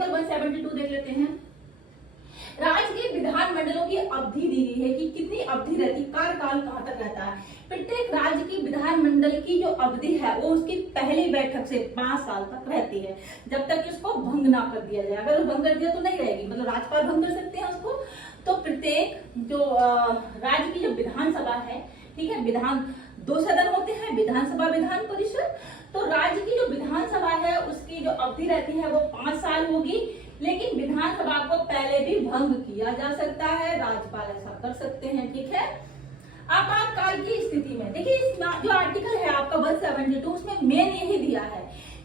172 देख लेते हैं। राज्य के विधान मंडलों की अवधि दी गई है कि कितनी अवधि रहती, कार्यकाल कहां तक रहता है। प्रत्येक राज्य की विधान मंडल की जो अवधि है वो उसकी पहली बैठक से 5 साल तक रहती है, जब तक इसको भंग ना कर दिया जाए। अगर भंग कर दिया तो नहीं रहेगी, मतलब राज्यपाल भंग कर सकते हैं उसको। तो प्रत्येक जो राज्य की जो विधानसभा है, ठीक है, विधान 2 सदन होते हैं, विधानसभा विधान परिषद। तो राज्य की जो विधानसभा है उसकी जो अवधि रहती है वो 5 साल होगी, लेकिन विधानसभा को पहले भी भंग किया जा सकता है, राज्यपाल ऐसा कर सकते हैं, ठीक है। आपातकाल की स्थिति में देखिए इस जो आर्टिकल है आपका 172 उसमें मेन यही दिया है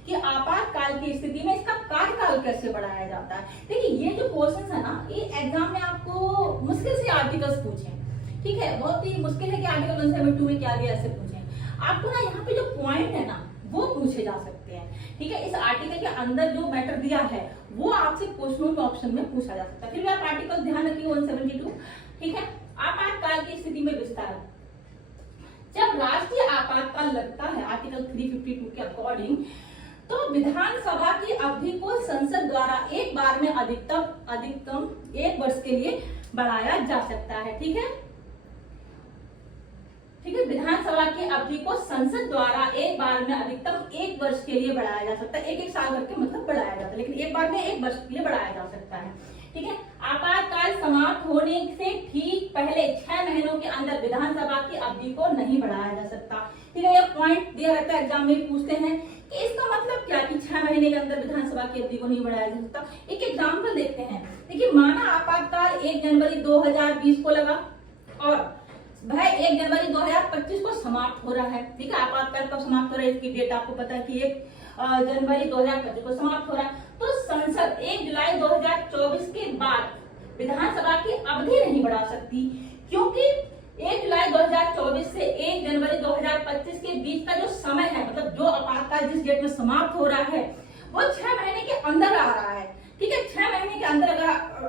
कि आपातकाल की स्थिति में इसका कार्यकाल कैसे बढ़ाया जाता है। देखिए ये जो क्वेश्चंस है ना, ये एग्जाम में आपको मुश्किल से आर्टिकल्स पूछे, ठीक है, बहुत ही मुश्किल है कि आर्टिकल 172 में क्या दिया ऐसे पूछे। आपको ना यहाँ पे जो पॉइंट है ना वो पूछे जा सकते हैं, ठीक है। इस आर्टिकल के अंदर जो मैटर दिया है वो आपसे क्वेश्चन ऑप्शन में पूछा जा सकता है। फिर भी आप आर्टिकल ध्यान रखिए 172, ठीक है। आपातकाल की स्थिति में विस्तार, जब राष्ट्रीय आपातकाल लगता है आर्टिकल 352 के अकॉर्डिंग, तो विधानसभा की अवधि को संसद द्वारा एक बार में अधिकतम 1 वर्ष के लिए बढ़ाया जा सकता है, ठीक है, ठीक है। विधानसभा की अवधि को संसद द्वारा एक बार में अधिकतम 1 वर्ष के लिए बढ़ाया जा सकता है। एक साल करके मतलब बढ़ाया जाता है, लेकिन एक बार में 1 वर्ष के लिए बढ़ाया जा सकता है, ठीक है। आपातकाल समाप्त होने से ठीक पहले 6 महीनों के अंदर विधानसभा की अवधि को नहीं बढ़ाया जा सकता, ठीक है। ये पॉइंट दिया रहता है एग्जाम में, पूछते हैं कि इसका मतलब क्या कि 6 महीने के अंदर विधानसभा की अवधि को नहीं बढ़ाया जा सकता। एक एग्जाम्पल देखते हैं। देखिए माना आपातकाल 1 जनवरी 2020 को लगा और भाई 1 जनवरी 2025 को समाप्त हो रहा है, ठीक है। आपातकाल कब समाप्त हो रहा है इसकी डेट आपको पता है कि 1 जनवरी 2025 को समाप्त हो रहा है। तो संसद 1 जुलाई 2024 के बाद विधानसभा की अवधि नहीं बढ़ा सकती, क्योंकि 1 जुलाई 2024 से 1 जनवरी 2025 के बीच का जो समय है, मतलब जो आपातकाल जिस डेट में समाप्त हो रहा है वो 6 महीने के अंदर आ रहा है, ठीक है। 6 महीने के अंदर अगर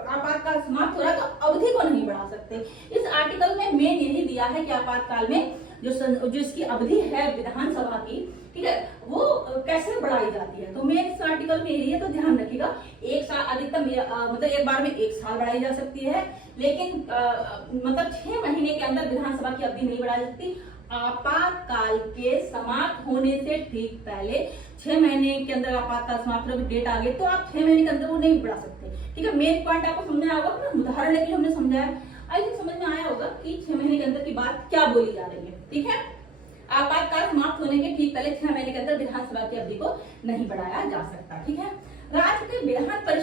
आपातकाल समाप्त हो रहा है तो अवधि को नहीं बढ़ा सकते। इस आर्टिकल में मेन यही दिया है कि आपातकाल में जो इसकी अवधि है विधानसभा की, ठीक है, वो कैसे बढ़ाई जाती है। तो मेन इस आर्टिकल में यही है, तो ध्यान रखिएगा। 1 साल अधिकतम मतलब एक बार में 1 साल बढ़ाई जा सकती है, लेकिन मतलब 6 महीने के अंदर विधानसभा की अवधि नहीं बढ़ाई जा सकती। आपातकाल के समाप्त होने से ठीक पहले 6 महीने के अंदर आपातकाल समाप्त होने की डेट आ गई तो आप 6 महीने के अंदर वो नहीं बढ़ा सकते, ठीक है। मेन पॉइंट आपको समझ में आया होगा, उदाहरण लेके हमने समझाया, आई थिंक समझ में आया होगा कि 6 महीने के अंदर की बात क्या बोली जा रही है, ठीक है। आपातकाल समाप्त होने के ठीक पहले 6 महीने के अंदर विधानसभा की अवधि को नहीं बढ़ाया जा सकता, ठीक है। राज्य के विधान परिषद